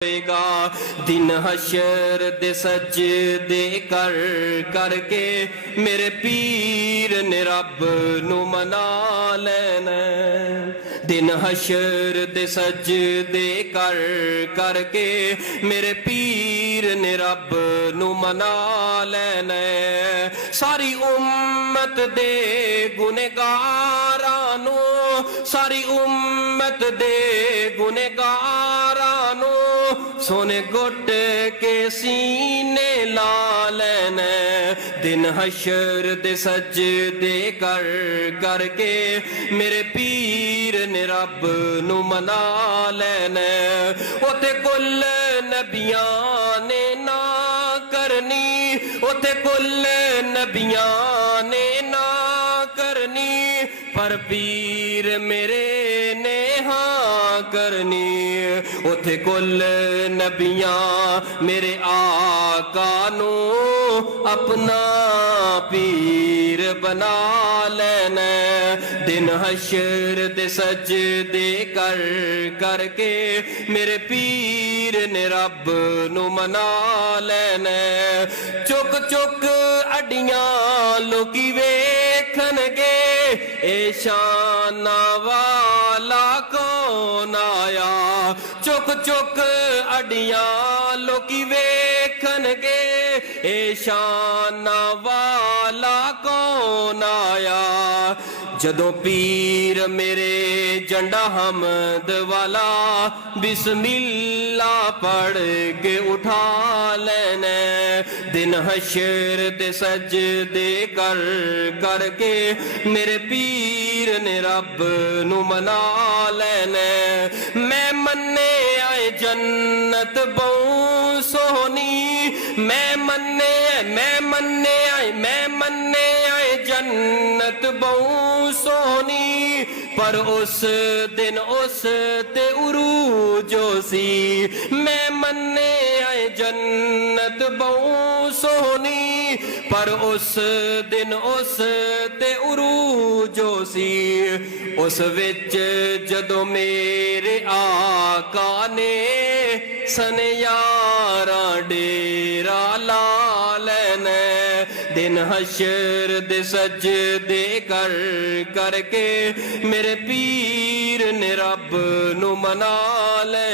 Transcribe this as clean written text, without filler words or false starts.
दिन हशर दे सजदे कर करके मेरे पीर ने रब नू मना लेना। दिन हशर दे सजदे कर करके मेरे पीर ने रब नू मना लेना। सारी उम्मत दे गुनहगारां नू, सारी उम्मत दे गुनहगारां नू सोने गुट के सीने ला लेना। दिन हशर दे सजदे कर करके मेरे पीर ने रब नू मना लेना। उते कुल नबियां ने ना करनी, उते कुल नबियां ने ना करनी, पर पीर मेरे ने हाँ करनी। उथे कुल नबियां मेरे आका नू अपना पीर बना लेना। दिन हशर दे सजदे कर करके मेरे पीर ने रब नू मना लेना। चुक चुक अड्डियां लोकी वेखणगे ए शाना वाला कौन आया। चुक चुक अड्डियां लोकी वेखणगे ए शाना वाला कौन आया। जदों पीर मेरे जंडा हमद वाला बिस्मिल्ला पढ़ के उठा लेना। दिन हशर दे सजदे कर करके मेरे पीर ने रब नू मना लेना। मैं मन्ने आए जन्नत बहु सोहनी, मैं मन्ने आए जन्नत बहु सोहनी, पर उस दिन उस ते उरूजो सी। मैं मन्ने आए जन्नत बहु सोहनी, पर उस दिन उस ते उरूजो सी। उस विच जदों मेरे आका ने सनयारा डेरा ला लेना। दिन हशर दे सजदे कर करके मेरे पीर ने रब नू मना ले।